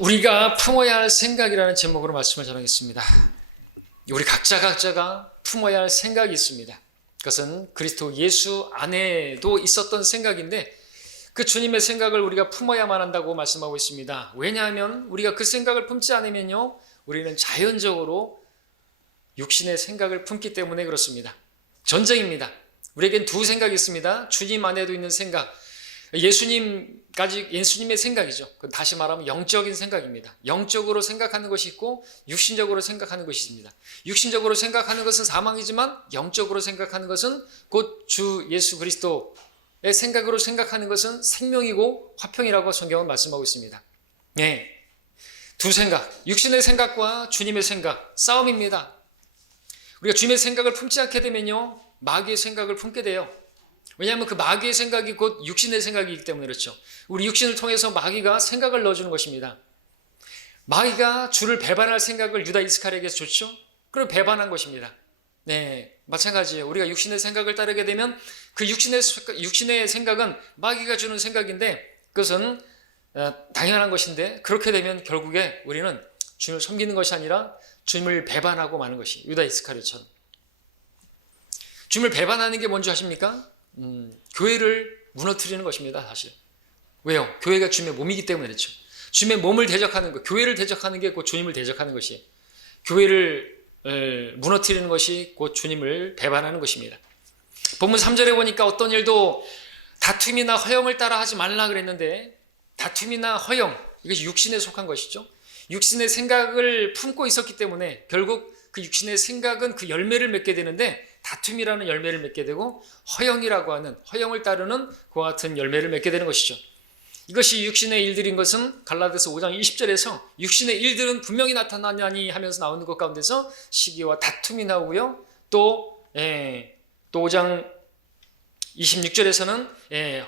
우리가 품어야 할 생각이라는 제목으로 말씀을 전하겠습니다. 우리 각자가 품어야 할 생각이 있습니다. 그것은 그리스도 예수 안에도 있었던 생각인데 그 주님의 생각을 우리가 품어야만 한다고 말씀하고 있습니다. 왜냐하면 우리가 그 생각을 품지 않으면요, 우리는 자연적으로 육신의 생각을 품기 때문에 그렇습니다. 전쟁입니다. 우리에겐 두 생각이 있습니다. 주님 안에도 있는 생각, 예수님의 생각이죠. 다시 말하면 영적인 생각입니다. 영적으로 생각하는 것이 있고 육신적으로 생각하는 것이 있습니다. 육신적으로 생각하는 것은 사망이지만 영적으로 생각하는 것은 곧 주 예수 그리스도의 생각으로 생각하는 것은 생명이고 화평이라고 성경은 말씀하고 있습니다. 네, 두 생각, 육신의 생각과 주님의 생각, 싸움입니다. 우리가 주님의 생각을 품지 않게 되면요, 마귀의 생각을 품게 돼요. 왜냐하면 그 마귀의 생각이 곧 육신의 생각이기 때문에 그렇죠. 우리 육신을 통해서 마귀가 생각을 넣어주는 것입니다. 마귀가 주를 배반할 생각을 유다 이스카리에게 줬죠. 그럼 배반한 것입니다. 네, 마찬가지예요. 우리가 육신의 생각을 따르게 되면 그 육신의 생각은 마귀가 주는 생각인데 그것은 당연한 것인데 그렇게 되면 결국에 우리는 주님을 섬기는 것이 아니라 주님을 배반하고 마는 것이 유다 이스카리처럼. 주님을 배반하는 게 뭔지 아십니까? 교회를 무너뜨리는 것입니다. 사실. 왜요? 교회가 주님의 몸이기 때문에 그렇죠. 주님의 몸을 대적하는 것, 교회를 대적하는 게 곧 주님을 대적하는 것이에요. 교회를 무너뜨리는 것이 곧 주님을 배반하는 것입니다. 본문 3절에 보니까 어떤 일도 다툼이나 허영을 따라 하지 말라 그랬는데 다툼이나 허영, 이것이 육신에 속한 것이죠. 육신의 생각을 품고 있었기 때문에 결국 그 육신의 생각은 그 열매를 맺게 되는데 다툼이라는 열매를 맺게 되고 허영이라고 하는 허영을 따르는 그와 같은 열매를 맺게 되는 것이죠. 이것이 육신의 일들인 것은 갈라디아서 5장 20절에서 육신의 일들은 분명히 나타나냐니 하면서 나오는 것 가운데서 시기와 다툼이 나오고요. 또 5장 26절에서는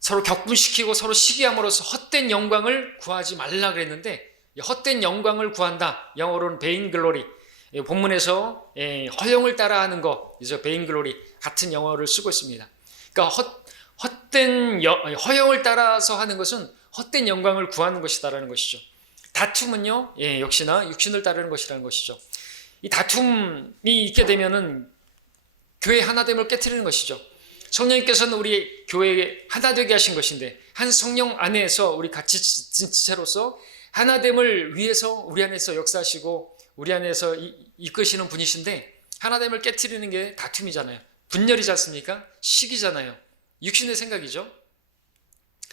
서로 격분시키고 서로 시기함으로써 헛된 영광을 구하지 말라 그랬는데 헛된 영광을 구한다. 영어로는 베인글로리. 본문에서 허영을 따라하는 것, 베인글로리 같은 영어를 쓰고 있습니다. 그러니까 헛된 허영을 따라서 하는 것은 헛된 영광을 구하는 것이다라는 것이죠. 다툼은요, 역시나 육신을 따르는 것이라는 것이죠. 이 다툼이 있게 되면은 교회 하나됨을 깨트리는 것이죠. 성령님께서는 우리 교회에 하나 되게 하신 것인데 한 성령 안에서 우리 같이 지체로서 하나됨을 위해서 우리 안에서 역사하시고 우리 안에서 이끄시는 분이신데 하나됨을 깨트리는 게 다툼이잖아요. 분열이지 않습니까? 시기잖아요. 육신의 생각이죠.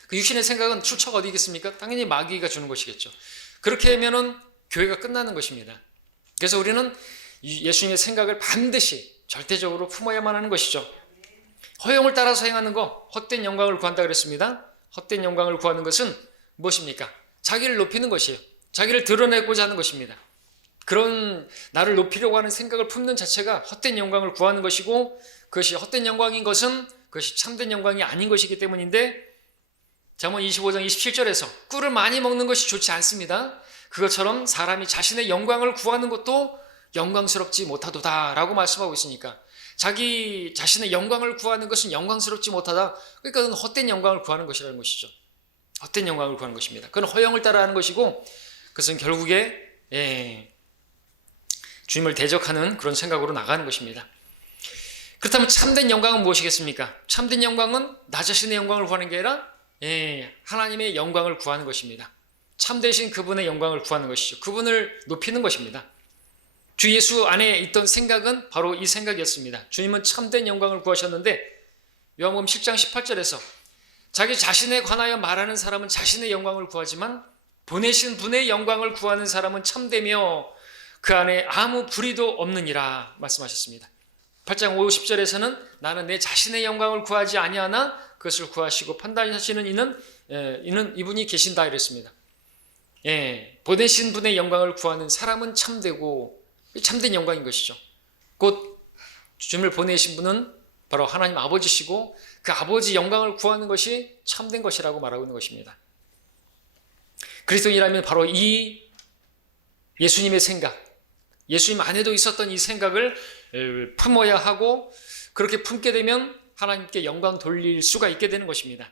그 육신의 생각은 출처가 어디 있겠습니까? 당연히 마귀가 주는 것이겠죠. 그렇게 하면은 교회가 끝나는 것입니다. 그래서 우리는 예수님의 생각을 반드시 절대적으로 품어야만 하는 것이죠. 허영을 따라서 행하는 거, 헛된 영광을 구한다 그랬습니다. 헛된 영광을 구하는 것은 무엇입니까? 자기를 높이는 것이에요. 자기를 드러내고자 하는 것입니다. 그런 나를 높이려고 하는 생각을 품는 자체가 헛된 영광을 구하는 것이고 그것이 헛된 영광인 것은 그것이 참된 영광이 아닌 것이기 때문인데 잠언 25장 27절에서 꿀을 많이 먹는 것이 좋지 않습니다. 그것처럼 사람이 자신의 영광을 구하는 것도 영광스럽지 못하도다 라고 말씀하고 있으니까 자기 자신의 영광을 구하는 것은 영광스럽지 못하다. 그러니까 그건 헛된 영광을 구하는 것이라는 것이죠. 헛된 영광을 구하는 것입니다. 그건 허영을 따라하는 것이고 그것은 결국에 주님을 대적하는 그런 생각으로 나가는 것입니다. 그렇다면 참된 영광은 무엇이겠습니까? 참된 영광은 나 자신의 영광을 구하는 게 아니라 하나님의 영광을 구하는 것입니다. 참되신 그분의 영광을 구하는 것이죠. 그분을 높이는 것입니다. 주 예수 안에 있던 생각은 바로 이 생각이었습니다. 주님은 참된 영광을 구하셨는데 요한복음 7장 18절에서 자기 자신에 관하여 말하는 사람은 자신의 영광을 구하지만 보내신 분의 영광을 구하는 사람은 참되며 그 안에 아무 불의도 없느니라 말씀하셨습니다. 8장 50절에서는 나는 내 자신의 영광을 구하지 아니하나 그것을 구하시고 판단하시는 이분이 계신다 이랬습니다. 보내신 분의 영광을 구하는 사람은 참되고 참된 영광인 것이죠. 곧 주님을 보내신 분은 바로 하나님 아버지시고 그 아버지 영광을 구하는 것이 참된 것이라고 말하고 있는 것입니다. 그리스도인이라면 바로 이 예수님의 생각, 예수님 안에도 있었던 이 생각을 품어야 하고 그렇게 품게 되면 하나님께 영광 돌릴 수가 있게 되는 것입니다.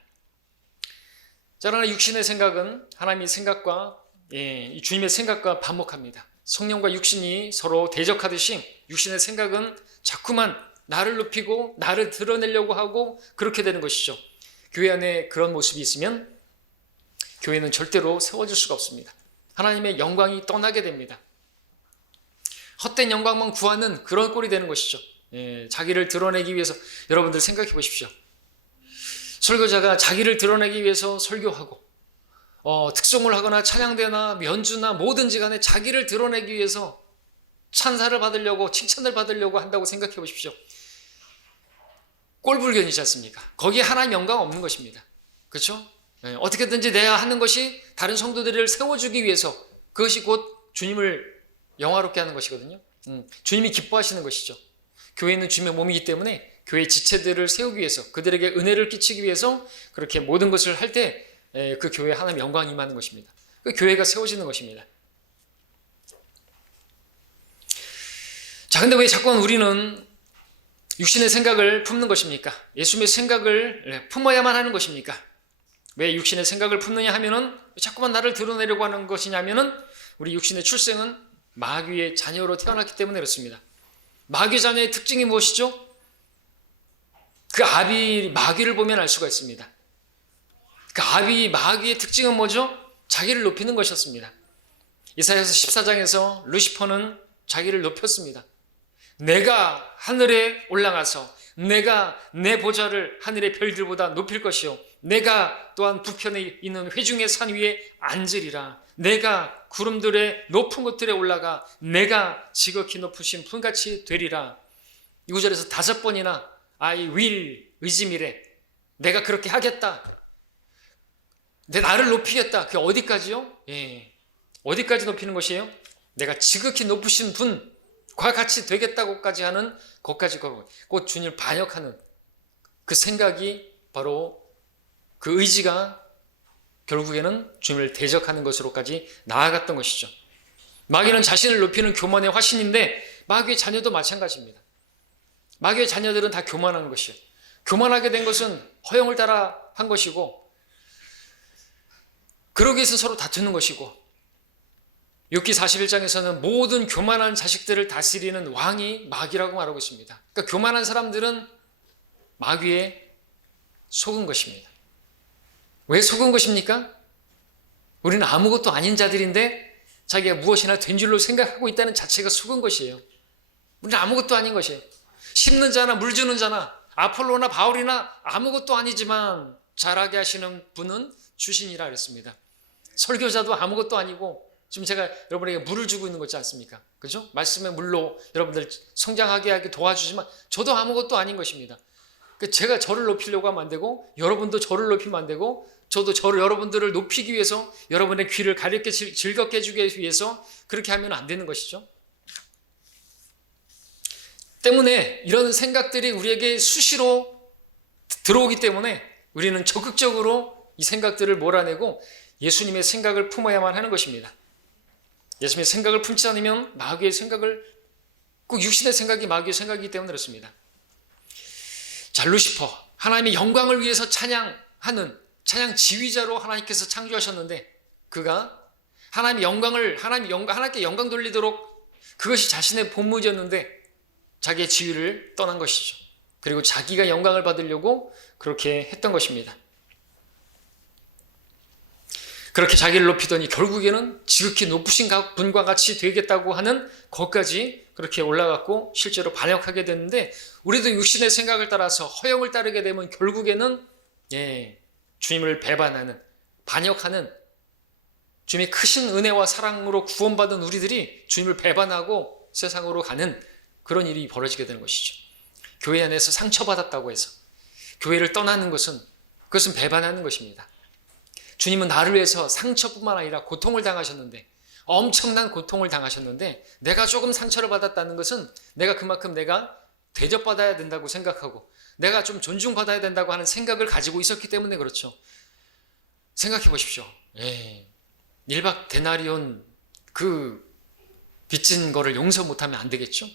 그러나 육신의 생각은 하나님의 생각과 이 주님의 생각과 반목합니다. 성령과 육신이 서로 대적하듯이 육신의 생각은 자꾸만 나를 높이고 나를 드러내려고 하고 그렇게 되는 것이죠. 교회 안에 그런 모습이 있으면 교회는 절대로 세워질 수가 없습니다. 하나님의 영광이 떠나게 됩니다. 헛된 영광만 구하는 그런 꼴이 되는 것이죠. 자기를 드러내기 위해서 여러분들 생각해 보십시오. 설교자가 자기를 드러내기 위해서 설교하고 특송을 하거나 찬양대나 연주나 뭐든지 간에 자기를 드러내기 위해서 찬사를 받으려고 칭찬을 받으려고 한다고 생각해 보십시오. 꼴불견이지 않습니까? 거기에 하나님 영광 없는 것입니다. 그렇죠? 어떻게든지 내가 하는 것이 다른 성도들을 세워주기 위해서 그것이 곧 주님을 영화롭게 하는 것이거든요. 주님이 기뻐하시는 것이죠. 교회는 주님의 몸이기 때문에 교회 지체들을 세우기 위해서 그들에게 은혜를 끼치기 위해서 그렇게 모든 것을 할 때 그 교회에 하나님 영광이 임하는 것입니다. 그 교회가 세워지는 것입니다. 자, 근데 왜 자꾸 우리는 육신의 생각을 품는 것입니까? 예수님의 생각을 품어야만 하는 것입니까? 왜 육신의 생각을 품느냐 하면은 자꾸만 나를 드러내려고 하는 것이냐면은 우리 육신의 출생은 마귀의 자녀로 태어났기 때문에 그렇습니다. 마귀 자녀의 특징이 무엇이죠? 그 아비 마귀를 보면 알 수가 있습니다. 그 아비 마귀의 특징은 뭐죠? 자기를 높이는 것이었습니다. 이사야서 14장에서 루시퍼는 자기를 높였습니다. 내가 하늘에 올라가서 내가 내 보좌를 하늘의 별들보다 높일 것이요 내가 또한 북편에 있는 회중의 산 위에 앉으리라. 내가 구름들의 높은 곳들에 올라가 내가 지극히 높으신 분같이 되리라. 이 구절에서 5번이나 I will 의지미래 내가 그렇게 하겠다. 내 나를 높이겠다. 그게 어디까지요? 어디까지 높이는 것이에요? 내가 지극히 높으신 분과 같이 되겠다고까지 하는 것까지 곧 주님을 반역하는 그 생각이 바로 그 의지가 결국에는 주님을 대적하는 것으로까지 나아갔던 것이죠. 마귀는 자신을 높이는 교만의 화신인데 마귀의 자녀도 마찬가지입니다. 마귀의 자녀들은 다 교만한 것이에요. 교만하게 된 것은 허영을 따라 한 것이고 그러기 위해서 서로 다투는 것이고 욥기 41장에서는 모든 교만한 자식들을 다스리는 왕이 마귀라고 말하고 있습니다. 그러니까 교만한 사람들은 마귀에 속은 것입니다. 왜 속은 것입니까? 우리는 아무것도 아닌 자들인데 자기가 무엇이나 된 줄로 생각하고 있다는 자체가 속은 것이에요. 우리는 아무것도 아닌 것이에요. 심는 자나 물 주는 자나 아폴로나 바울이나 아무것도 아니지만 자라게 하시는 분은 주신이라 그랬습니다. 설교자도 아무것도 아니고 지금 제가 여러분에게 물을 주고 있는 거지 않습니까? 그죠? 말씀의 물로 여러분들 성장하게 하게 도와주지만 저도 아무것도 아닌 것입니다. 제가 저를 높이려고 하면 안 되고 여러분도 저를 높이면 안 되고 저도 여러분들을 높이기 위해서 여러분의 귀를 가렵게 즐겁게 해주기 위해서 그렇게 하면 안 되는 것이죠. 때문에 이런 생각들이 우리에게 수시로 들어오기 때문에 우리는 적극적으로 이 생각들을 몰아내고 예수님의 생각을 품어야만 하는 것입니다. 예수님의 생각을 품지 않으면 마귀의 생각을 꼭 육신의 생각이 마귀의 생각이기 때문에 그렇습니다. 자, 루시퍼 하나님의 영광을 위해서 찬양하는 찬양 지휘자로 하나님께서 창조하셨는데 그가 하나님의 영광을 하나님께 영광 돌리도록 그것이 자신의 본무였는데 자기의 지위를 떠난 것이죠. 그리고 자기가 영광을 받으려고 그렇게 했던 것입니다. 그렇게 자기를 높이더니 결국에는 지극히 높으신 분과 같이 되겠다고 하는 것까지 그렇게 올라갔고 실제로 반역하게 됐는데 우리도 육신의 생각을 따라서 허영을 따르게 되면 결국에는 주님을 배반하는 반역하는 주님의 크신 은혜와 사랑으로 구원받은 우리들이 주님을 배반하고 세상으로 가는 그런 일이 벌어지게 되는 것이죠. 교회 안에서 상처받았다고 해서 교회를 떠나는 그것은 배반하는 것입니다. 주님은 나를 위해서 상처뿐만 아니라 고통을 당하셨는데 엄청난 고통을 당하셨는데 내가 조금 상처를 받았다는 것은 내가 그만큼 내가 대접받아야 된다고 생각하고 내가 좀 존중받아야 된다고 하는 생각을 가지고 있었기 때문에 그렇죠. 생각해 보십시오. 1박 데나리온 그 빚진 거를 용서 못하면 안 되겠죠.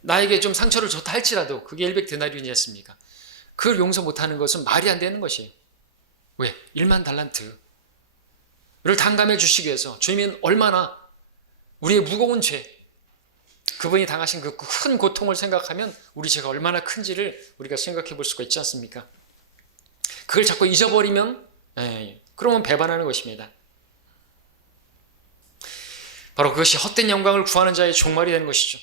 나에게 좀 상처를 줬다 할지라도 그게 100 데나리온이었습니까? 그걸 용서 못하는 것은 말이 안 되는 것이에요. 왜? 1만 달란트를 탕감해 주시기 위해서 주님은 얼마나 우리의 무거운 죄, 그분이 당하신 그 큰 고통을 생각하면 우리 죄가 얼마나 큰지를 우리가 생각해 볼 수가 있지 않습니까? 그걸 자꾸 잊어버리면 그러면 배반하는 것입니다. 바로 그것이 헛된 영광을 구하는 자의 종말이 되는 것이죠.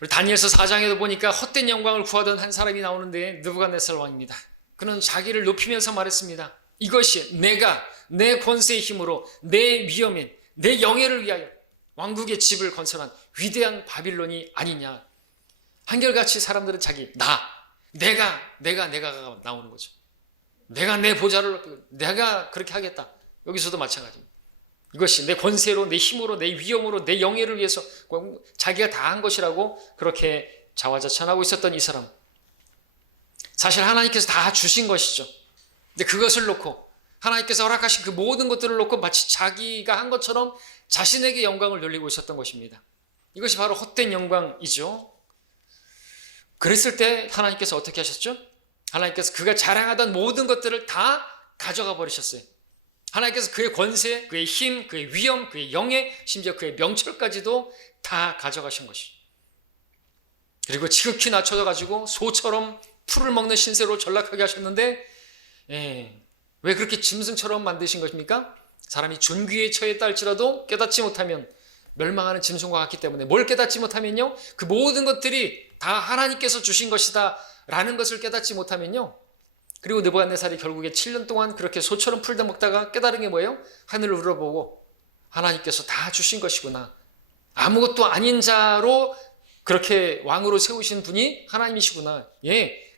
우리 다니엘서 4장에도 보니까 헛된 영광을 구하던 한 사람이 나오는데 느부갓네살 왕입니다. 그는 자기를 높이면서 말했습니다. 이것이 내가 내 권세의 힘으로 내 위엄인 내 영예를 위하여 왕국의 집을 건설한 위대한 바빌론이 아니냐. 한결같이 사람들은 내가 나오는 거죠. 내가 내 보좌를 높이고 내가 그렇게 하겠다. 여기서도 마찬가지입니다. 이것이 내 권세로 내 힘으로 내 위엄으로 내 영예를 위해서 자기가 다 한 것이라고 그렇게 자화자찬하고 있었던 이 사람, 사실 하나님께서 다 주신 것이죠. 근데 그것을 놓고 하나님께서 허락하신 그 모든 것들을 놓고 마치 자기가 한 것처럼 자신에게 영광을 돌리고 있었던 것입니다. 이것이 바로 헛된 영광이죠. 그랬을 때 하나님께서 어떻게 하셨죠? 하나님께서 그가 자랑하던 모든 것들을 다 가져가 버리셨어요. 하나님께서 그의 권세, 그의 힘, 그의 위엄, 그의 영예, 심지어 그의 명철까지도 다 가져가신 것이죠. 그리고 지극히 낮춰져 가지고 소처럼 풀을 먹는 신세로 전락하게 하셨는데 왜 그렇게 짐승처럼 만드신 것입니까? 사람이 존귀에 처했다 할지라도 깨닫지 못하면 멸망하는 짐승과 같기 때문에, 뭘 깨닫지 못하면요, 그 모든 것들이 다 하나님께서 주신 것이다 라는 것을 깨닫지 못하면요, 그리고 느부갓네살이 결국에 7년 동안 그렇게 소처럼 풀다 먹다가 깨달은 게 뭐예요? 하늘을 우러보고 하나님께서 다 주신 것이구나, 아무것도 아닌 자로 그렇게 왕으로 세우신 분이 하나님이시구나,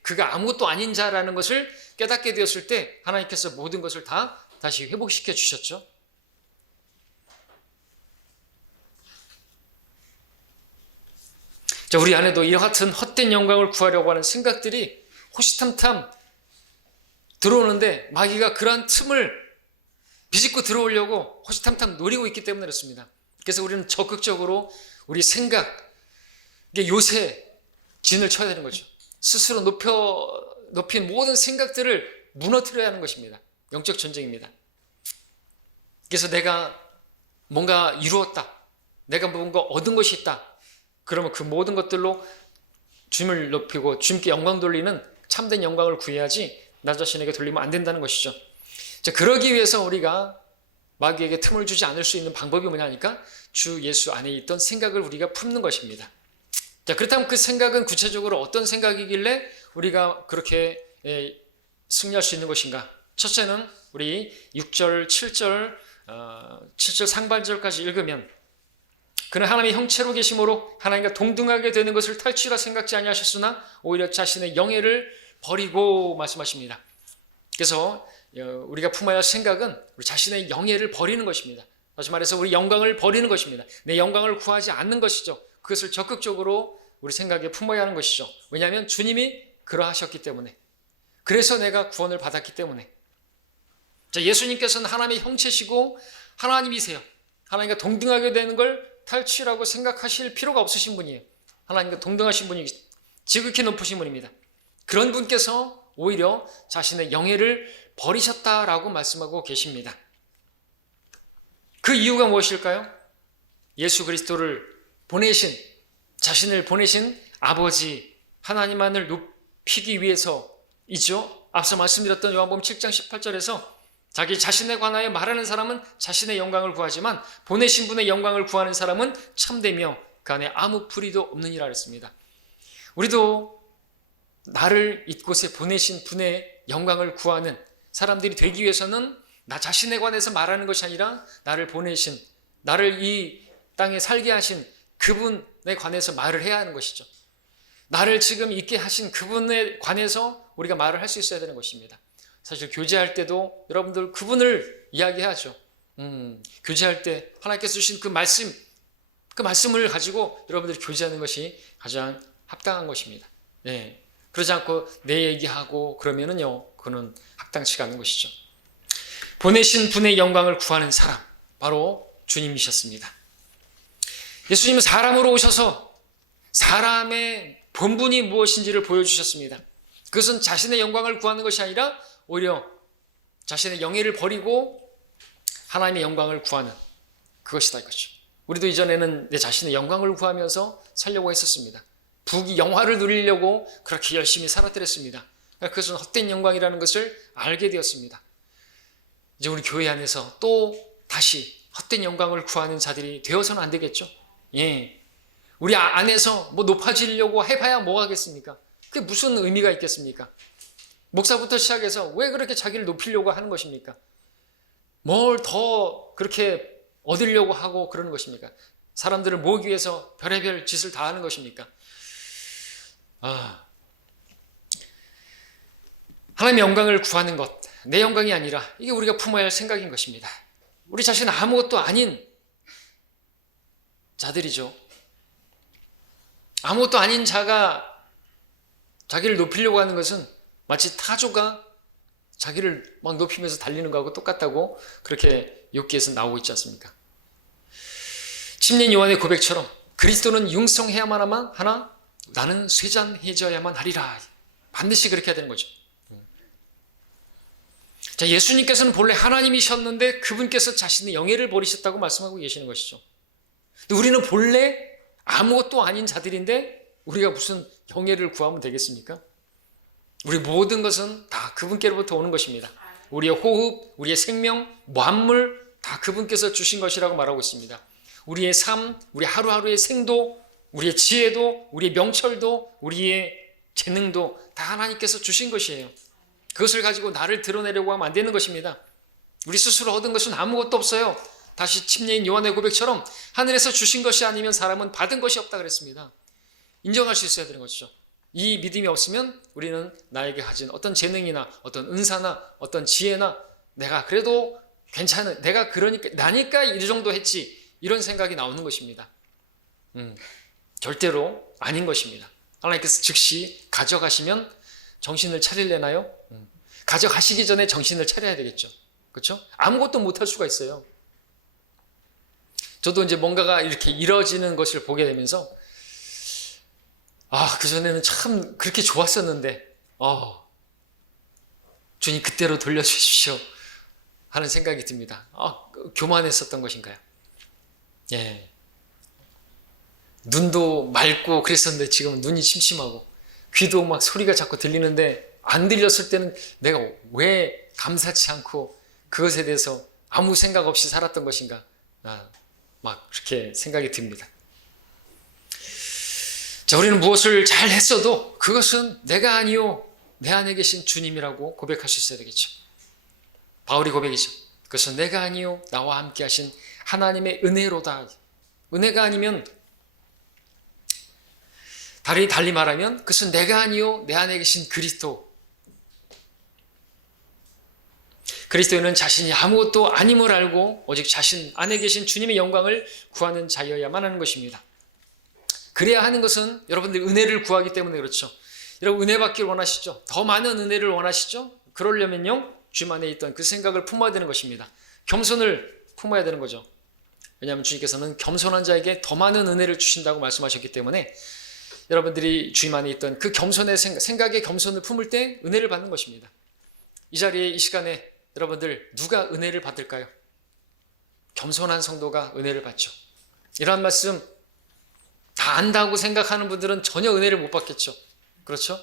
그가 아무것도 아닌 자라는 것을 깨닫게 되었을 때 하나님께서 모든 것을 다 다시 회복시켜 주셨죠. 자, 우리 안에도 이와 같은 헛된 영광을 구하려고 하는 생각들이 호시탐탐 들어오는데 마귀가 그러한 틈을 비집고 들어오려고 호시탐탐 노리고 있기 때문에 그렇습니다. 그래서 우리는 적극적으로 우리 생각에 요새 진을 쳐야 되는 거죠. 스스로 높인 모든 생각들을 무너뜨려야 하는 것입니다. 영적 전쟁입니다. 그래서 내가 뭔가 이루었다, 내가 뭔가 얻은 것이 있다, 그러면 그 모든 것들로 주님을 높이고 주님께 영광 돌리는 참된 영광을 구해야지 나 자신에게 돌리면 안 된다는 것이죠. 자, 그러기 위해서 우리가 마귀에게 틈을 주지 않을 수 있는 방법이 뭐냐니까 주 예수 안에 있던 생각을 우리가 품는 것입니다. 자, 그렇다면 그 생각은 구체적으로 어떤 생각이길래 우리가 그렇게 승리할 수 있는 것인가? 첫째는 우리 6절, 7절 상반절까지 읽으면, 그는 하나님의 형체로 계심으로 하나님과 동등하게 되는 것을 탈취라 생각지 아니하셨으나 오히려 자신의 영예를 버리고 말씀하십니다. 그래서 우리가 품어야 할 생각은 우리 자신의 영예를 버리는 것입니다. 다시 말해서 우리 영광을 버리는 것입니다. 내 영광을 구하지 않는 것이죠. 그것을 적극적으로 우리 생각에 품어야 하는 것이죠. 왜냐하면 주님이 그러하셨기 때문에, 그래서 내가 구원을 받았기 때문에. 자, 예수님께서는 하나님의 형체시고 하나님이세요. 하나님과 동등하게 되는 걸 탈취라고 생각하실 필요가 없으신 분이에요. 하나님과 동등하신 분이 지극히 높으신 분입니다. 그런 분께서 오히려 자신의 영예를 버리셨다라고 말씀하고 계십니다. 그 이유가 무엇일까요? 예수 그리스도를 보내신, 자신을 보내신 아버지 하나님만을 높이기 위해서이죠. 앞서 말씀드렸던 요한복음 7장 18절에서 자기 자신에 관하여 말하는 사람은 자신의 영광을 구하지만 보내신 분의 영광을 구하는 사람은 참되며 그 안에 아무 불의도 없느니라 그랬습니다. 우리도 나를 이곳에 보내신 분의 영광을 구하는 사람들이 되기 위해서는 나 자신에 관해서 말하는 것이 아니라 나를 보내신, 나를 이 땅에 살게 하신 그분에 관해서 말을 해야 하는 것이죠. 나를 지금 있게 하신 그분에 관해서 우리가 말을 할 수 있어야 되는 것입니다. 사실 교제할 때도 여러분들 그분을 이야기하죠. 교제할 때 하나님께서 주신 그 말씀을 가지고 여러분들이 교제하는 것이 가장 합당한 것입니다. 그러지 않고 내 얘기하고 그러면은요, 그거는 합당치가 않은 것이죠. 보내신 분의 영광을 구하는 사람, 바로 주님이셨습니다. 예수님은 사람으로 오셔서 사람의 본분이 무엇인지를 보여주셨습니다. 그것은 자신의 영광을 구하는 것이 아니라 오히려 자신의 영예를 버리고 하나님의 영광을 구하는 그것이다 이거죠. 우리도 이전에는 내 자신의 영광을 구하면서 살려고 했었습니다. 부귀 영화를 누리려고 그렇게 열심히 살았더랬습니다. 그것은 헛된 영광이라는 것을 알게 되었습니다. 이제 우리 교회 안에서 또 다시 헛된 영광을 구하는 자들이 되어서는 안 되겠죠. 예. 우리 안에서 뭐 높아지려고 해봐야 뭐 하겠습니까? 그게 무슨 의미가 있겠습니까? 목사부터 시작해서 왜 그렇게 자기를 높이려고 하는 것입니까? 뭘 더 그렇게 얻으려고 하고 그러는 것입니까? 사람들을 모으기 위해서 별의별 짓을 다 하는 것입니까? 하나님의 영광을 구하는 것, 내 영광이 아니라 이게 우리가 품어야 할 생각인 것입니다. 우리 자신은 아무것도 아닌 자들이죠. 아무것도 아닌 자가 자기를 높이려고 하는 것은 마치 타조가 자기를 막 높이면서 달리는 거하고 똑같다고 그렇게 욥기에서 나오고 있지 않습니까? 침례 요한의 고백처럼 그리스도는 융성해야만 하나 나는 쇠잔해져야만 하리라. 반드시 그렇게 해야 되는 거죠. 자, 예수님께서는 본래 하나님이셨는데 그분께서 자신의 영예를 버리셨다고 말씀하고 계시는 것이죠. 근데 우리는 본래 아무것도 아닌 자들인데 우리가 무슨 영예를 구하면 되겠습니까? 우리 모든 것은 다 그분께로부터 오는 것입니다. 우리의 호흡, 우리의 생명, 만물 다 그분께서 주신 것이라고 말하고 있습니다. 우리의 삶, 우리 하루하루의 생도, 우리의 지혜도, 우리의 명철도, 우리의 재능도 다 하나님께서 주신 것이에요. 그것을 가지고 나를 드러내려고 하면 안 되는 것입니다. 우리 스스로 얻은 것은 아무것도 없어요. 다시 침례인 요한의 고백처럼 하늘에서 주신 것이 아니면 사람은 받은 것이 없다 그랬습니다. 인정할 수 있어야 되는 것이죠. 이 믿음이 없으면 우리는 나에게 가진 어떤 재능이나 어떤 은사나 어떤 지혜나 내가 그래도 괜찮은, 내가 그러니까 나니까 이 정도 했지, 이런 생각이 나오는 것입니다. 절대로 아닌 것입니다. 하나님께서 즉시 가져가시면 정신을 차릴래나요? 가져가시기 전에 정신을 차려야 되겠죠. 그렇죠? 아무것도 못할 수가 있어요. 저도 이제 뭔가가 이렇게 이뤄지는 것을 보게 되면서 그전에는 참 그렇게 좋았었는데 주님 그때로 돌려주십시오 하는 생각이 듭니다. 교만했었던 것인가요? 예. 눈도 맑고 그랬었는데 지금 눈이 침침하고 귀도 막 소리가 자꾸 들리는데 안 들렸을 때는 내가 왜 감사치 않고 그것에 대해서 아무 생각 없이 살았던 것인가, 막 그렇게 생각이 듭니다. 자, 우리는 무엇을 잘 했어도 그것은 내가 아니요 내 안에 계신 주님이라고 고백할 수 있어야 되겠죠. 바울이 고백이죠. 그것은 내가 아니요 나와 함께 하신 하나님의 은혜로다. 은혜가 아니면 달리 말하면 그것은 내가 아니요 내 안에 계신 그리스도인은 자신이 아무것도 아님을 알고 오직 자신 안에 계신 주님의 영광을 구하는 자여야만 하는 것입니다. 그래야 하는 것은 여러분들 은혜를 구하기 때문에 그렇죠. 여러분 은혜 받기를 원하시죠? 더 많은 은혜를 원하시죠? 그러려면요 주님 안에 있던 그 생각을 품어야 되는 것입니다. 겸손을 품어야 되는 거죠. 왜냐하면 주님께서는 겸손한 자에게 더 많은 은혜를 주신다고 말씀하셨기 때문에 여러분들이 주님 안에 있던 그 겸손의 생각의 겸손을 품을 때 은혜를 받는 것입니다. 이 자리에 이 시간에 여러분들 누가 은혜를 받을까요? 겸손한 성도가 은혜를 받죠. 이러한 말씀 다 안다고 생각하는 분들은 전혀 은혜를 못 받겠죠. 그렇죠?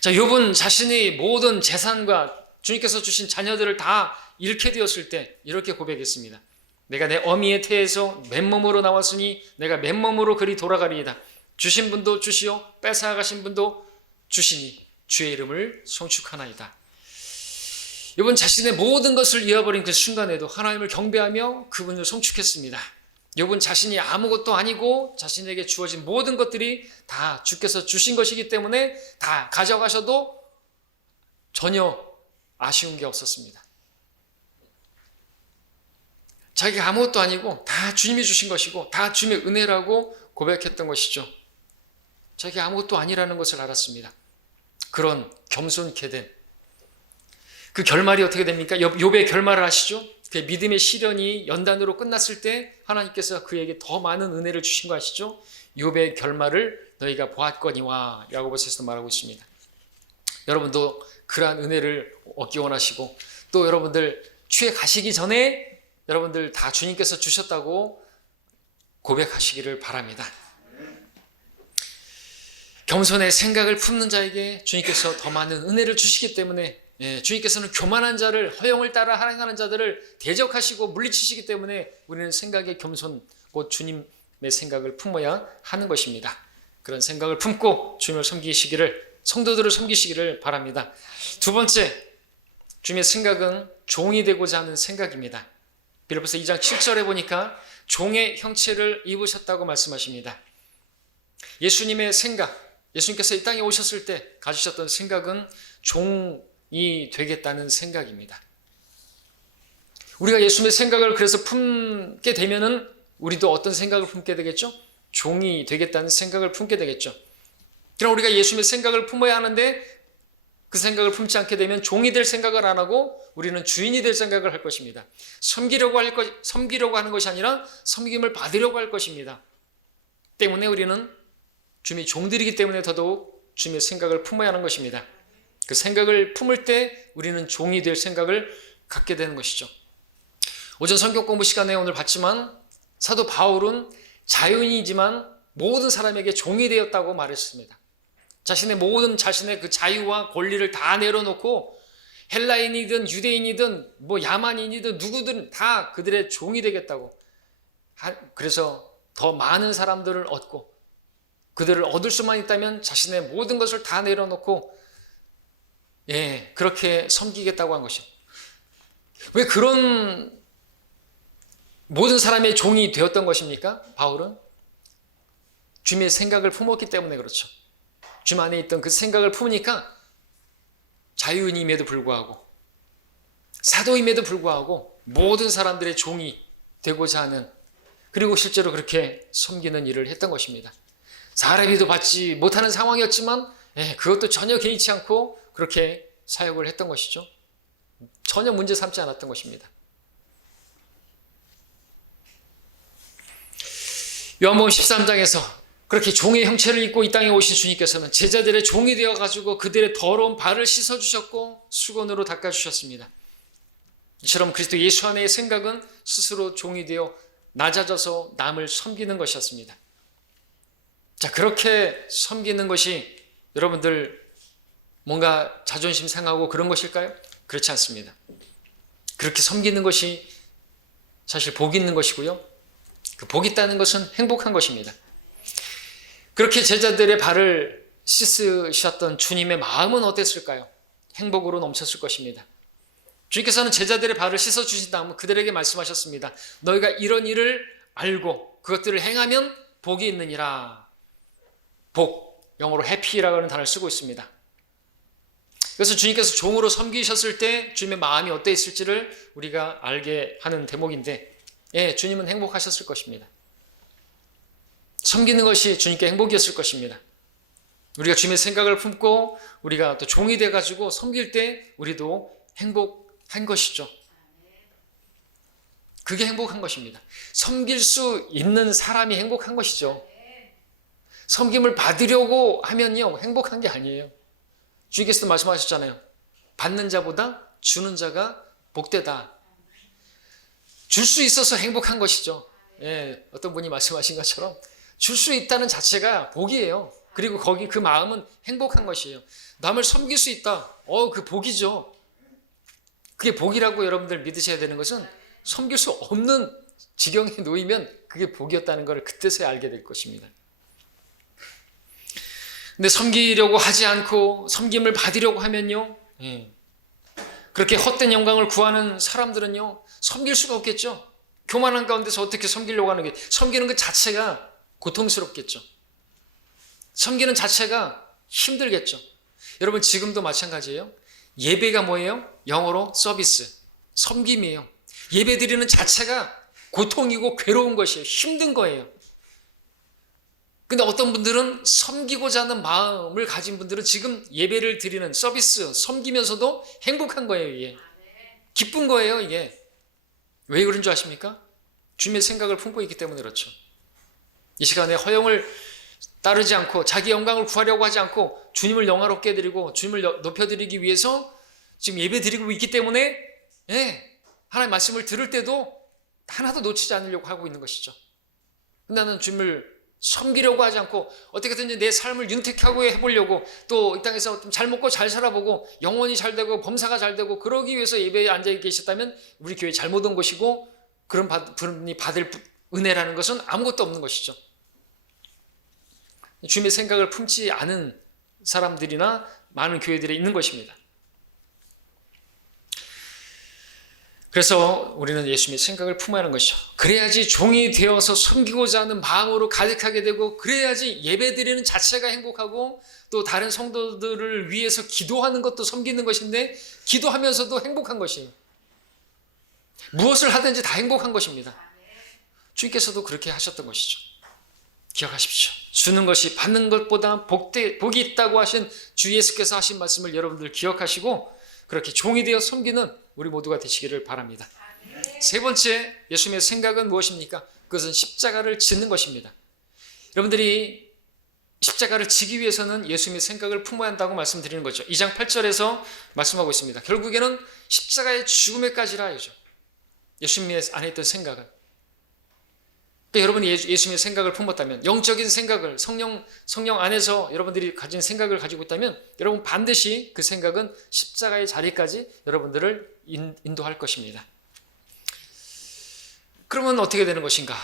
자, 욥은 자신의 모든 재산과 주님께서 주신 자녀들을 다 잃게 되었을 때 이렇게 고백했습니다. 내가 내 어미의 태에서 맨몸으로 나왔으니 내가 맨몸으로 그리 돌아가리이다. 주신 분도 주시오 뺏어가신 분도 주시니 주의 이름을 송축하나이다. 욥은 자신의 모든 것을 잃어버린 그 순간에도 하나님을 경배하며 그분을 송축했습니다. 욥은 자신이 아무것도 아니고 자신에게 주어진 모든 것들이 다 주께서 주신 것이기 때문에 다 가져가셔도 전혀 아쉬운 게 없었습니다. 자기가 아무것도 아니고 다 주님이 주신 것이고 다 주님의 은혜라고 고백했던 것이죠. 자기가 아무것도 아니라는 것을 알았습니다. 그런 겸손케 된 그 결말이 어떻게 됩니까? 욥의 결말을 아시죠? 그의 믿음의 시련이 연단으로 끝났을 때 하나님께서 그에게 더 많은 은혜를 주신 거 아시죠? 욥의 결말을 너희가 보았거니와 야고보서에서 말하고 있습니다. 여러분도 그러한 은혜를 얻기 원하시고, 또 여러분들 주에 가시기 전에 여러분들 다 주님께서 주셨다고 고백하시기를 바랍니다. 겸손의 생각을 품는 자에게 주님께서 더 많은 은혜를 주시기 때문에, 주님께서는 교만한 자를, 허영을 따라 행하는 자들을 대적하시고 물리치시기 때문에 우리는 생각의 겸손, 곧 주님의 생각을 품어야 하는 것입니다. 그런 생각을 품고 주님을 섬기시기를, 성도들을 섬기시기를 바랍니다. 두 번째, 주님의 생각은 종이 되고자 하는 생각입니다. 빌립보서 2장 7절에 보니까 종의 형체를 입으셨다고 말씀하십니다. 예수님의 생각, 예수님께서 이 땅에 오셨을 때 가지셨던 생각은 종이 되겠다는 생각입니다. 우리가 예수님의 생각을 그래서 품게 되면은 우리도 어떤 생각을 품게 되겠죠? 종이 되겠다는 생각을 품게 되겠죠. 그럼 우리가 예수님의 생각을 품어야 하는데 그 생각을 품지 않게 되면 종이 될 생각을 안 하고 우리는 주인이 될 생각을 할 것입니다. 섬기려고 하는 것이 아니라 섬김을 받으려고 할 것입니다. 때문에 우리는 주님의 종들이기 때문에 더더욱 주님의 생각을 품어야 하는 것입니다. 그 생각을 품을 때 우리는 종이 될 생각을 갖게 되는 것이죠. 오전 성경 공부 시간에 오늘 봤지만 사도 바울은 자유인이지만 모든 사람에게 종이 되었다고 말했습니다. 자신의 그 자유와 권리를 다 내려놓고 헬라인이든 유대인이든 야만인이든 누구든 다 그들의 종이 되겠다고. 그래서 더 많은 사람들을 얻고 그들을 얻을 수만 있다면 자신의 모든 것을 다 내려놓고 그렇게 섬기겠다고 한 것이죠. 왜 그런 모든 사람의 종이 되었던 것입니까? 바울은 주님의 생각을 품었기 때문에 그렇죠. 주님 안에 있던 그 생각을 품으니까 자유인임에도 불구하고 사도임에도 불구하고 모든 사람들의 종이 되고자 하는, 그리고 실제로 그렇게 섬기는 일을 했던 것입니다. 사례비도 받지 못하는 상황이었지만 그것도 전혀 개의치 않고 그렇게 사역을 했던 것이죠. 전혀 문제 삼지 않았던 것입니다. 요한복음 13장에서 그렇게 종의 형체를 입고 이 땅에 오신 주님께서는 제자들의 종이 되어가지고 그들의 더러운 발을 씻어주셨고 수건으로 닦아주셨습니다. 이처럼 그리스도 예수 안의 생각은 스스로 종이 되어 낮아져서 남을 섬기는 것이었습니다. 자, 그렇게 섬기는 것이 여러분들 뭔가 자존심 상하고 그런 것일까요? 그렇지 않습니다. 그렇게 섬기는 것이 사실 복 있는 것이고요. 그 복 있다는 것은 행복한 것입니다. 그렇게 제자들의 발을 씻으셨던 주님의 마음은 어땠을까요? 행복으로 넘쳤을 것입니다. 주님께서는 제자들의 발을 씻어주신 다음 그들에게 말씀하셨습니다. 너희가 이런 일을 알고 그것들을 행하면 복이 있느니라. 복, 영어로 happy라고 하는 단어를 쓰고 있습니다. 그래서 주님께서 종으로 섬기셨을 때 주님의 마음이 어떠했을지를 우리가 알게 하는 대목인데, 주님은 행복하셨을 것입니다. 섬기는 것이 주님께 행복이었을 것입니다. 우리가 주님의 생각을 품고 우리가 또 종이 돼가지고 섬길 때 우리도 행복한 것이죠. 그게 행복한 것입니다. 섬길 수 있는 사람이 행복한 것이죠. 섬김을 받으려고 하면요, 행복한 게 아니에요. 주님께서도 말씀하셨잖아요. 받는 자보다 주는 자가 복되다. 줄 수 있어서 행복한 것이죠. 어떤 분이 말씀하신 것처럼 줄 수 있다는 자체가 복이에요. 그리고 그 마음은 행복한 것이에요. 남을 섬길 수 있다. 그 복이죠. 그게 복이라고 여러분들 믿으셔야 되는 것은 섬길 수 없는 지경에 놓이면 그게 복이었다는 걸 그때서야 알게 될 것입니다. 근데 섬기려고 하지 않고 섬김을 받으려고 하면요, 그렇게 헛된 영광을 구하는 사람들은요, 섬길 수가 없겠죠. 교만한 가운데서 어떻게 섬기려고 하는 게, 섬기는 것 자체가 고통스럽겠죠. 섬기는 자체가 힘들겠죠. 여러분 지금도 마찬가지예요. 예배가 뭐예요? 영어로 서비스, 섬김이에요. 예배 드리는 자체가 고통이고 괴로운 것이에요. 힘든 거예요. 근데 어떤 분들은 섬기고자 하는 마음을 가진 분들은 지금 예배를 드리는 서비스, 섬기면서도 행복한 거예요. 이게 기쁜 거예요. 이게 왜 그런 줄 아십니까? 주님의 생각을 품고 있기 때문에 그렇죠. 이 시간에 허영을 따르지 않고 자기 영광을 구하려고 하지 않고 주님을 영화롭게 해드리고 주님을 높여드리기 위해서 지금 예배 드리고 있기 때문에 하나님의 말씀을 들을 때도 하나도 놓치지 않으려고 하고 있는 것이죠. 나는 주님을 섬기려고 하지 않고 어떻게든지 내 삶을 윤택하게 해보려고 또 이 땅에서 좀 잘 먹고 잘 살아보고 영혼이 잘 되고 범사가 잘 되고 그러기 위해서 예배에 앉아 계셨다면 우리 교회 잘못 온 것이고 그런 분이 받을 은혜라는 것은 아무것도 없는 것이죠. 주님의 생각을 품지 않은 사람들이나 많은 교회들이 있는 것입니다. 그래서 우리는 예수님의 생각을 품어야 하는 것이죠. 그래야지 종이 되어서 섬기고자 하는 마음으로 가득하게 되고 그래야지 예배드리는 자체가 행복하고 또 다른 성도들을 위해서 기도하는 것도 섬기는 것인데 기도하면서도 행복한 것이에요. 무엇을 하든지 다 행복한 것입니다. 주님께서도 그렇게 하셨던 것이죠. 기억하십시오. 주는 것이 받는 것보다 복이 있다고 하신 주 예수께서 하신 말씀을 여러분들 기억하시고 그렇게 종이 되어 섬기는 우리 모두가 되시기를 바랍니다. 세 번째 예수님의 생각은 무엇입니까? 그것은 십자가를 짓는 것입니다. 여러분들이 십자가를 지기 위해서는 예수님의 생각을 품어야 한다고 말씀드리는 거죠. 2장 8절에서 말씀하고 있습니다. 결국에는 십자가의 죽음에까지라 이죠. 예수님 안에 있던 생각은. 그러니까 여러분이 예수님의 생각을 품었다면 영적인 생각을 성령 안에서 여러분들이 가진 생각을 가지고 있다면 여러분 반드시 그 생각은 십자가의 자리까지 여러분들을 인도할 것입니다. 그러면 어떻게 되는 것인가?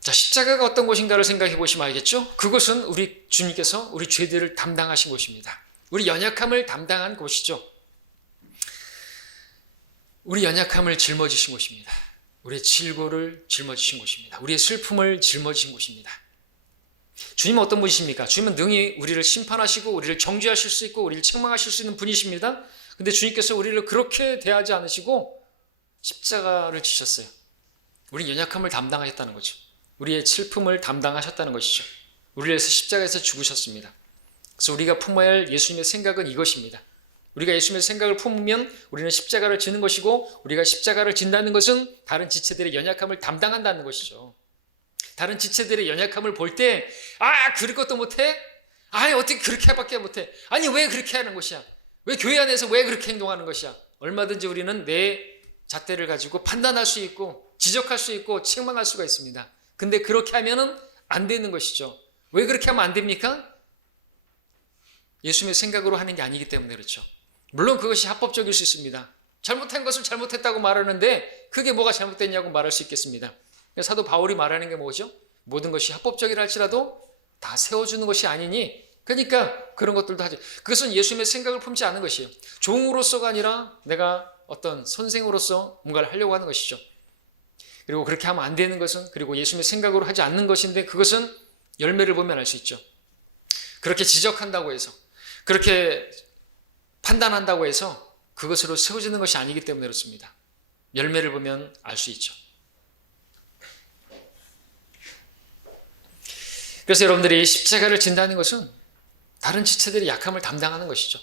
자, 십자가가 어떤 것인가를 생각해 보시면 알겠죠? 그것은 우리 주님께서 우리 죄들을 담당하신 것입니다. 우리 연약함을 담당한 곳이죠. 우리 연약함을 짊어지신 것입니다. 우리의 질고를 짊어지신 것입니다. 우리의 슬픔을 짊어지신 것입니다. 주님은 어떤 분이십니까? 주님은 능히 우리를 심판하시고 우리를 정죄하실 수 있고 우리를 책망하실 수 있는 분이십니다. 근데 주님께서 우리를 그렇게 대하지 않으시고 십자가를 지셨어요. 우리 연약함을 담당하셨다는 거죠. 우리의 슬픔을 담당하셨다는 것이죠. 우리를 위해서 십자가에서 죽으셨습니다. 그래서 우리가 품어야 할 예수님의 생각은 이것입니다. 우리가 예수님의 생각을 품으면 우리는 십자가를 지는 것이고 우리가 십자가를 진다는 것은 다른 지체들의 연약함을 담당한다는 것이죠. 다른 지체들의 연약함을 볼 때 그럴 것도 못해? 어떻게 그렇게밖에 못해? 아니 왜 그렇게 하는 것이야? 왜 교회 안에서 왜 그렇게 행동하는 것이야? 얼마든지 우리는 내 잣대를 가지고 판단할 수 있고 지적할 수 있고 책망할 수가 있습니다. 근데 그렇게 하면은 안 되는 것이죠. 왜 그렇게 하면 안 됩니까? 예수님의 생각으로 하는 게 아니기 때문에 그렇죠. 물론 그것이 합법적일 수 있습니다. 잘못한 것을 잘못했다고 말하는데 그게 뭐가 잘못됐냐고 말할 수 있겠습니다. 사도 바울이 말하는 게 뭐죠? 모든 것이 합법적이라 할지라도 다 세워주는 것이 아니니 그러니까 그런 것들도 하죠. 그것은 예수님의 생각을 품지 않은 것이에요. 종으로서가 아니라 내가 어떤 선생으로서 뭔가를 하려고 하는 것이죠. 그리고 그렇게 하면 안 되는 것은 그리고 예수님의 생각으로 하지 않는 것인데 그것은 열매를 보면 알 수 있죠. 그렇게 지적한다고 해서 그렇게 판단한다고 해서 그것으로 세워지는 것이 아니기 때문에 그렇습니다. 열매를 보면 알 수 있죠. 그래서 여러분들이 십자가를 진다는 것은 다른 지체들의 약함을 담당하는 것이죠.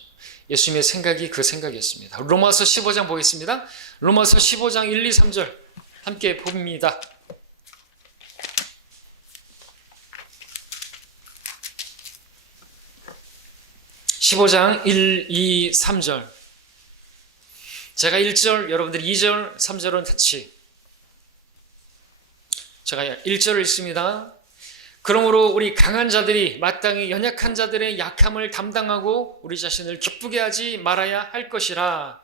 예수님의 생각이 그 생각이었습니다. 로마서 15장 보겠습니다. 로마서 15장 1, 2, 3절 함께 봅니다. (15장) 1, 2, 3절 제가 1절 여러분들이 2절 3절은 같이 제가 1절을 읽습니다. 그러므로 우리 강한 자들이 마땅히 연약한 자들의 약함을 담당하고 우리 자신을 기쁘게 하지 말아야 할 것이라.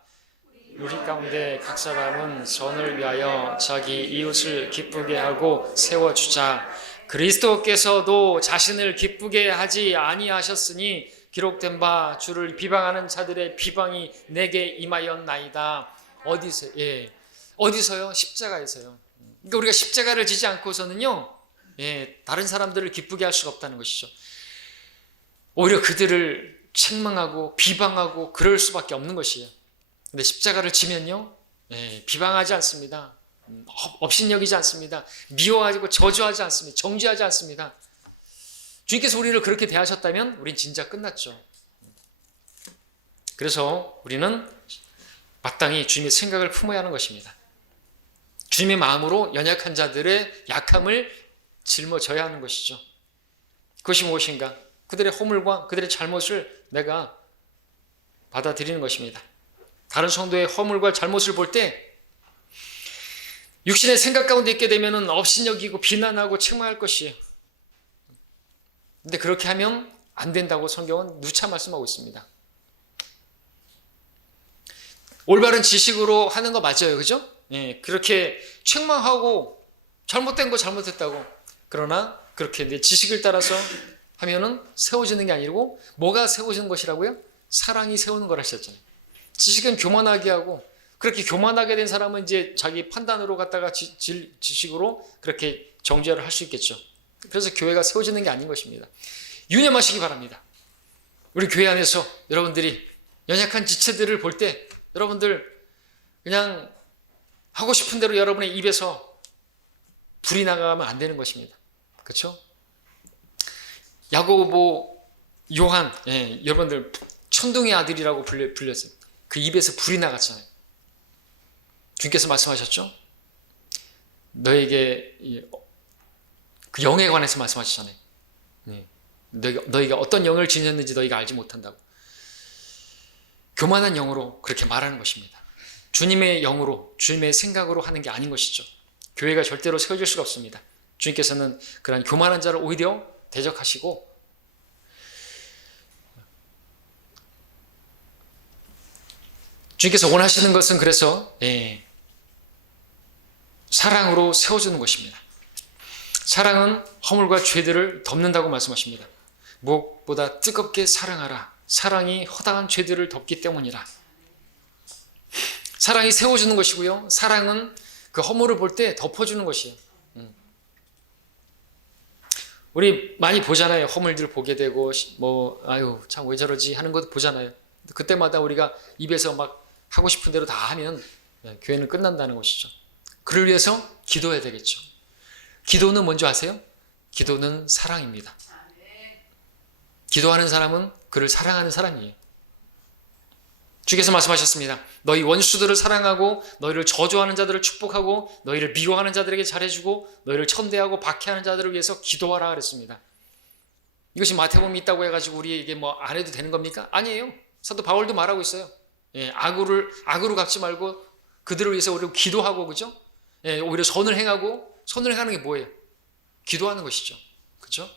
우리 가운데 각 사람은 선을 위하여 자기 이웃을 기쁘게 하고 세워주자. 그리스도께서도 자신을 기쁘게 하지 아니하셨으니 기록된 바 주를 비방하는 자들의 비방이 내게 임하였나이다. 어디서? 어디서요? 십자가에서요. 그러니까 우리가 십자가를 지지 않고서는요, 다른 사람들을 기쁘게 할 수가 없다는 것이죠. 오히려 그들을 책망하고 비방하고 그럴 수밖에 없는 것이에요. 근데 십자가를 지면요, 비방하지 않습니다. 업신여기지 않습니다. 미워하고 저주하지 않습니다. 정죄하지 않습니다. 주님께서 우리를 그렇게 대하셨다면 우린 진짜 끝났죠. 그래서 우리는 마땅히 주님의 생각을 품어야 하는 것입니다. 주님의 마음으로 연약한 자들의 약함을 짊어져야 하는 것이죠. 그것이 무엇인가? 그들의 허물과 그들의 잘못을 내가 받아들이는 것입니다. 다른 성도의 허물과 잘못을 볼 때 육신의 생각 가운데 있게 되면 업신여기고 비난하고 책망할 것이에요. 근데 그렇게 하면 안 된다고 성경은 누차 말씀하고 있습니다. 올바른 지식으로 하는 거 맞아요. 그죠? 예, 그렇게 책망하고 잘못된 거 잘못했다고. 그러나 그렇게 내 지식을 따라서 하면은 세워지는 게 아니고 뭐가 세워지는 것이라고요? 사랑이 세우는 거라 하셨잖아요. 지식은 교만하게 하고 그렇게 교만하게 된 사람은 이제 자기 판단으로 갖다가 지식으로 그렇게 정죄를 할 수 있겠죠. 그래서 교회가 세워지는 게 아닌 것입니다. 유념하시기 바랍니다. 우리 교회 안에서 여러분들이 연약한 지체들을 볼 때 여러분들 그냥 하고 싶은 대로 여러분의 입에서 불이 나가면 안 되는 것입니다. 그렇죠? 야고보, 요한, 여러분들 천둥의 아들이라고 불렸어요. 그 입에서 불이 나갔잖아요. 주님께서 말씀하셨죠? 너에게 그 영에 관해서 말씀하셨잖아요. 너희가 어떤 영을 지녔는지 너희가 알지 못한다고. 교만한 영으로 그렇게 말하는 것입니다. 주님의 영으로, 주님의 생각으로 하는 게 아닌 것이죠. 교회가 절대로 세워질 수가 없습니다. 주님께서는 그런 교만한 자를 오히려 대적하시고 주님께서 원하시는 것은 그래서 사랑으로 세워주는 것입니다. 사랑은 허물과 죄들을 덮는다고 말씀하십니다. 무엇보다 뜨겁게 사랑하라. 사랑이 허다한 죄들을 덮기 때문이라. 사랑이 세워주는 것이고요. 사랑은 그 허물을 볼 때 덮어주는 것이에요. 우리 많이 보잖아요. 허물들 보게 되고 아유 참 왜 저러지 하는 것도 보잖아요. 그때마다 우리가 입에서 막 하고 싶은 대로 다 하면 교회는 끝난다는 것이죠. 그를 위해서 기도해야 되겠죠. 기도는 뭔지 아세요? 기도는 사랑입니다. 기도하는 사람은 그를 사랑하는 사람이에요. 주께서 말씀하셨습니다. 너희 원수들을 사랑하고 너희를 저주하는 자들을 축복하고 너희를 미워하는 자들에게 잘해주고 너희를 천대하고 박해하는 자들을 위해서 기도하라 그랬습니다. 이것이 마태복음에 있다고 해가지고 우리에게 안 해도 되는 겁니까? 아니에요. 사도 바울도 말하고 있어요. 악으로 갚지 말고 그들을 위해서 우리가 기도하고, 그죠? 오히려 선을 행하고, 선을 행하는 게 뭐예요? 기도하는 것이죠. 그죠?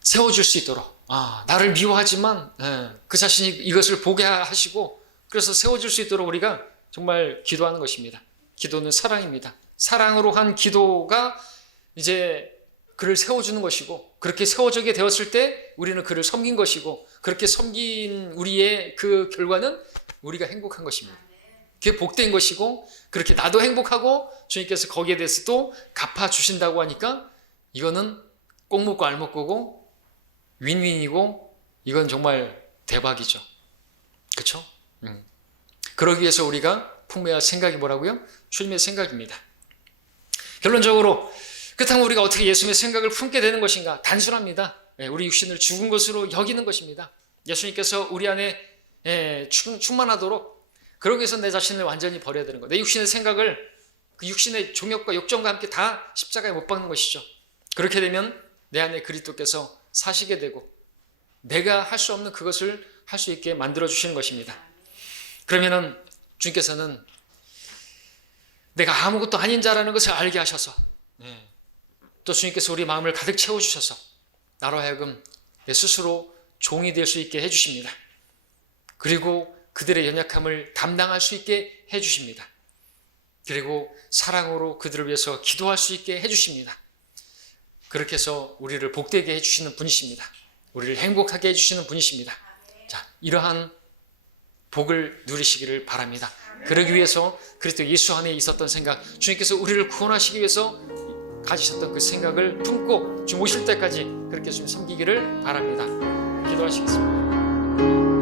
세워줄 수 있도록. 나를 미워하지만 그 자신이 이것을 보게 하시고 그래서 세워줄 수 있도록 우리가 정말 기도하는 것입니다. 기도는 사랑입니다. 사랑으로 한 기도가 이제 그를 세워주는 것이고 그렇게 세워지게 되었을 때 우리는 그를 섬긴 것이고 그렇게 섬긴 우리의 그 결과는 우리가 행복한 것입니다. 그게 복된 것이고 그렇게 나도 행복하고 주님께서 거기에 대해서 또 갚아주신다고 하니까 이거는 꼭 먹고 알 먹고고 윈윈이고 이건 정말 대박이죠. 그렇죠? 그러기 위해서 우리가 품어야 생각이 뭐라고요? 주님의 생각입니다. 결론적으로 그렇다면 우리가 어떻게 예수님의 생각을 품게 되는 것인가? 단순합니다. 우리 육신을 죽은 것으로 여기는 것입니다. 예수님께서 우리 안에 충만하도록 그러기 위해서 내 자신을 완전히 버려야 되는 거예요. 내 육신의 생각을 그 육신의 종욕과 욕정과 함께 다 십자가에 못 박는 것이죠. 그렇게 되면 내 안에 그리스도께서 사시게 되고 내가 할 수 없는 그것을 할 수 있게 만들어 주시는 것입니다. 그러면은 주님께서는 내가 아무것도 아닌 자라는 것을 알게 하셔서 또 주님께서 우리 마음을 가득 채워주셔서 나로 하여금 내 스스로 종이 될 수 있게 해주십니다. 그리고 그들의 연약함을 담당할 수 있게 해주십니다. 그리고 사랑으로 그들을 위해서 기도할 수 있게 해주십니다. 그렇게 해서 우리를 복되게 해주시는 분이십니다. 우리를 행복하게 해주시는 분이십니다. 자, 이러한 복을 누리시기를 바랍니다. 그러기 위해서 그리스도 예수 안에 있었던 생각, 주님께서 우리를 구원하시기 위해서 가지셨던 그 생각을 품고 주님 오실 때까지 그렇게 주님 섬기기를 바랍니다. 기도하시겠습니다.